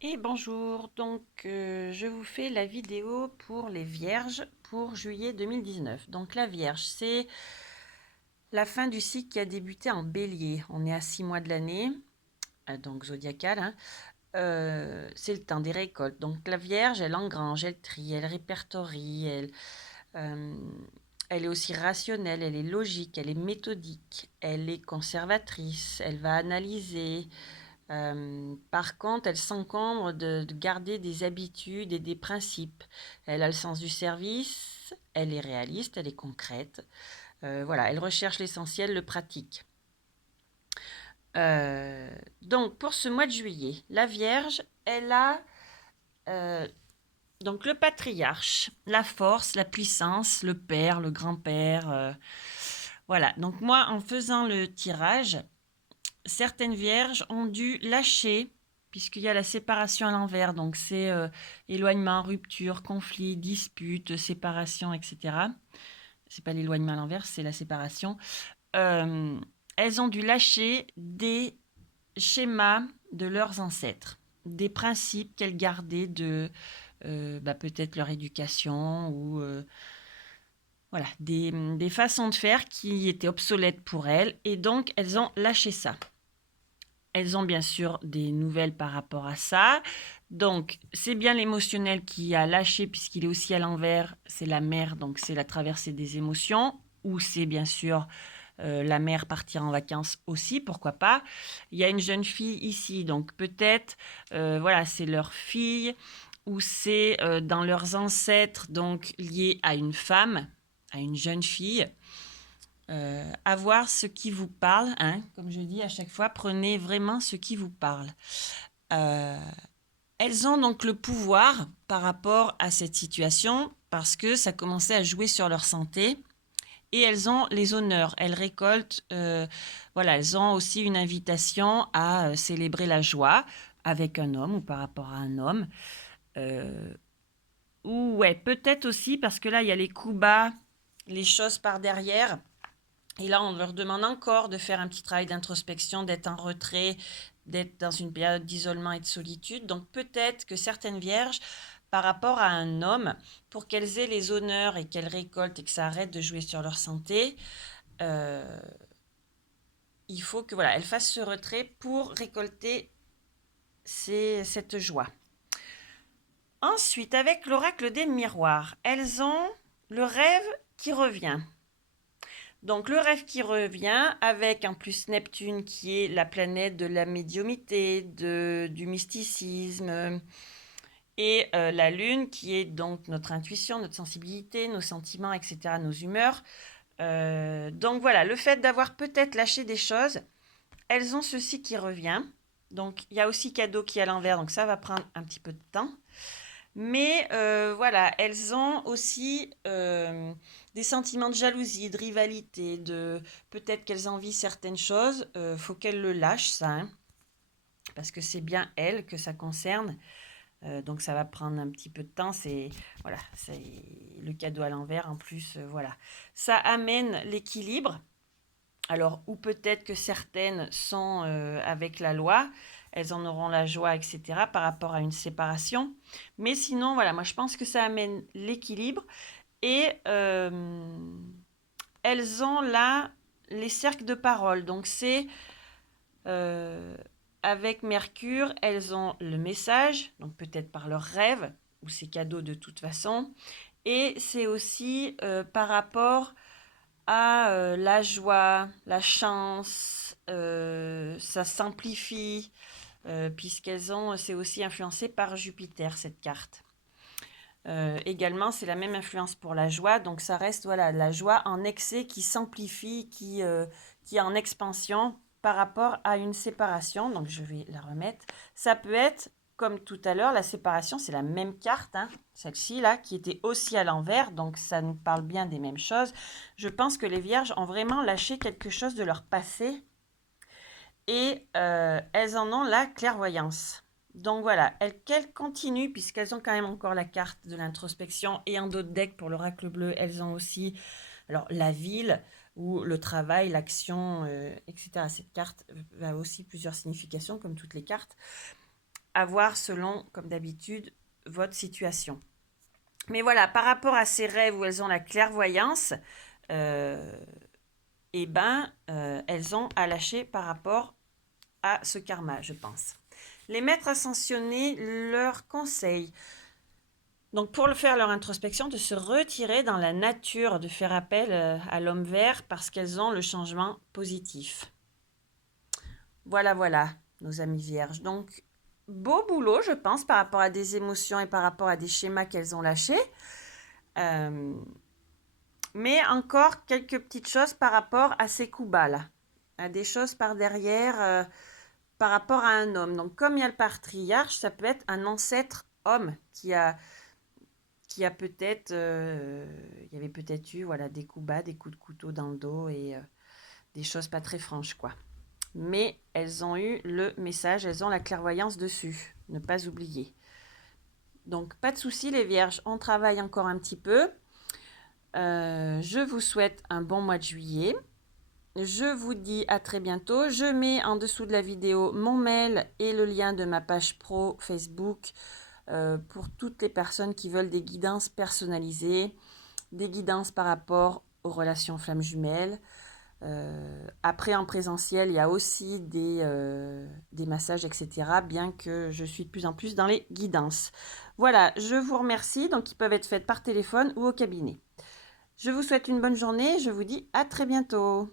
Et bonjour, je vous fais la vidéo pour les Vierges pour juillet 2019. Donc la Vierge, c'est la fin du cycle qui a débuté en Bélier. On est à 6 mois de l'année, donc zodiacal, hein. C'est le temps des récoltes. Donc la Vierge, elle engrange, elle trie, elle répertorie, euh, elle est aussi rationnelle, elle est logique, elle est méthodique, elle est conservatrice, elle va analyser. Par contre, elle s'encombre de garder des habitudes et des principes. Elle a le sens du service, elle est réaliste, elle est concrète. Voilà, elle recherche l'essentiel, le pratique. Euh, donc, pour ce mois de juillet, la Vierge, elle a euh, donc le patriarche, la force, la puissance, le père, le grand-père. Voilà, donc moi, en faisant le tirage, certaines vierges ont dû lâcher, puisqu'il y a la séparation à l'envers, donc c'est éloignement, rupture, conflit, dispute, séparation, etc. C'est pas l'éloignement à l'envers, c'est la séparation. Euh, Elles ont dû lâcher des schémas de leurs ancêtres, des principes qu'elles gardaient de peut-être leur éducation ou voilà, des façons de faire qui étaient obsolètes pour elles, et donc elles ont lâché ça. Elles ont bien sûr des nouvelles par rapport à ça. Donc, c'est bien l'émotionnel qui a lâché, puisqu'il est aussi à l'envers. C'est la mer, donc c'est la traversée des émotions. Ou c'est bien sûr la mère partir en vacances aussi, pourquoi pas. Il y a une jeune fille ici, donc peut-être, voilà, c'est leur fille, ou c'est dans leurs ancêtres, donc lié à une femme, à une jeune fille. Avoir ce qui vous parle, hein, comme je dis à chaque fois, prenez vraiment ce qui vous parle. Euh, Elles ont donc le pouvoir par rapport à cette situation parce que ça commençait à jouer sur leur santé et elles ont les honneurs. Elles récoltent, voilà, elles ont aussi une invitation à célébrer la joie avec un homme ou par rapport à un homme. Euh, ou ouais, peut-être aussi parce que là, il y a les coups bas, les choses par derrière. Et là, on leur demande encore de faire un petit travail d'introspection, d'être en retrait, d'être dans une période d'isolement et de solitude. Donc peut-être que certaines vierges, par rapport à un homme, pour qu'elles aient les honneurs et qu'elles récoltent et que ça arrête de jouer sur leur santé, euh, il faut que voilà, elles fassent ce retrait pour récolter cette joie. Ensuite, avec l'oracle des miroirs, elles ont le rêve qui revient. Donc le rêve qui revient avec en plus Neptune qui est la planète de la médiumité, du mysticisme et la Lune qui est donc notre intuition, notre sensibilité, nos sentiments, etc., nos humeurs. Donc voilà, le fait d'avoir peut-être lâché des choses, elles ont ceci qui revient. Donc il y a aussi cadeau qui est à l'envers, donc ça va prendre un petit peu de temps. Mais voilà, elles ont aussi des sentiments de jalousie, de rivalité, de peut-être qu'elles envient certaines choses. Faut qu'elles le lâchent, ça, hein, parce que c'est bien elles que ça concerne. Donc ça va prendre un petit peu de temps. C'est voilà, c'est le cadeau à l'envers. En plus, voilà, ça amène l'équilibre. Alors, ou peut-être que certaines sont avec la loi, elles en auront la joie, etc., par rapport à une séparation. Mais sinon, voilà, moi je pense que ça amène l'équilibre. Et elles ont là les cercles de parole. Donc c'est euh, avec Mercure, elles ont le message, donc peut-être par leurs rêves, ou c'est cadeau de toute façon. Et c'est aussi par rapport à la joie, la chance, ça s'amplifie, puisqu'elles ont, c'est aussi influencé par Jupiter, cette carte. Également, c'est la même influence pour la joie, donc ça reste voilà, la joie en excès qui s'amplifie, qui est en expansion par rapport à une séparation. Donc je vais la remettre. Ça peut être, comme tout à l'heure, la séparation, c'est la même carte, hein, celle-ci là, qui était aussi à l'envers, donc ça nous parle bien des mêmes choses. Je pense que les vierges ont vraiment lâché quelque chose de leur passé et elles en ont la clairvoyance. Donc voilà, qu'elles continuent, puisqu'elles ont quand même encore la carte de l'introspection et en d'autres decks pour l'oracle bleu, elles ont aussi alors, la ville ou le travail, l'action, etc. Cette carte a aussi plusieurs significations, comme toutes les cartes. à voir selon, comme d'habitude, votre situation. Mais voilà, par rapport à ces rêves où elles ont la clairvoyance, elles ont à lâcher par rapport à ce karma, je pense. Les maîtres ascensionnés leur conseillent, donc pour faire leur introspection, de se retirer dans la nature, de faire appel à l'homme vert parce qu'elles ont le changement positif. Voilà, voilà, nos amis vierges. Donc, beau boulot, je pense, par rapport à des émotions et par rapport à des schémas qu'elles ont lâchés. Mais encore quelques petites choses par rapport à ces coups bas là, à des choses par derrière par rapport à un homme. Donc comme il y a le patriarche, ça peut être un ancêtre homme qui a peut-être, il y avait peut-être eu voilà, des coups bas, des coups de couteau dans le dos et des choses pas très franches quoi. Mais elles ont eu le message, elles ont la clairvoyance dessus, ne pas oublier. Donc pas de souci les vierges, on travaille encore un petit peu. Je vous souhaite un bon mois de juillet. Je vous dis à très bientôt. Je mets en dessous de la vidéo mon mail et le lien de ma page pro Facebook pour toutes les personnes qui veulent des guidances personnalisées, des guidances par rapport aux relations flammes jumelles. Après, en présentiel, il y a aussi des massages, etc. Bien que je suis de plus en plus dans les guidances. Voilà, je vous remercie. Donc, ils peuvent être faites par téléphone ou au cabinet. Je vous souhaite une bonne journée. Je vous dis à très bientôt.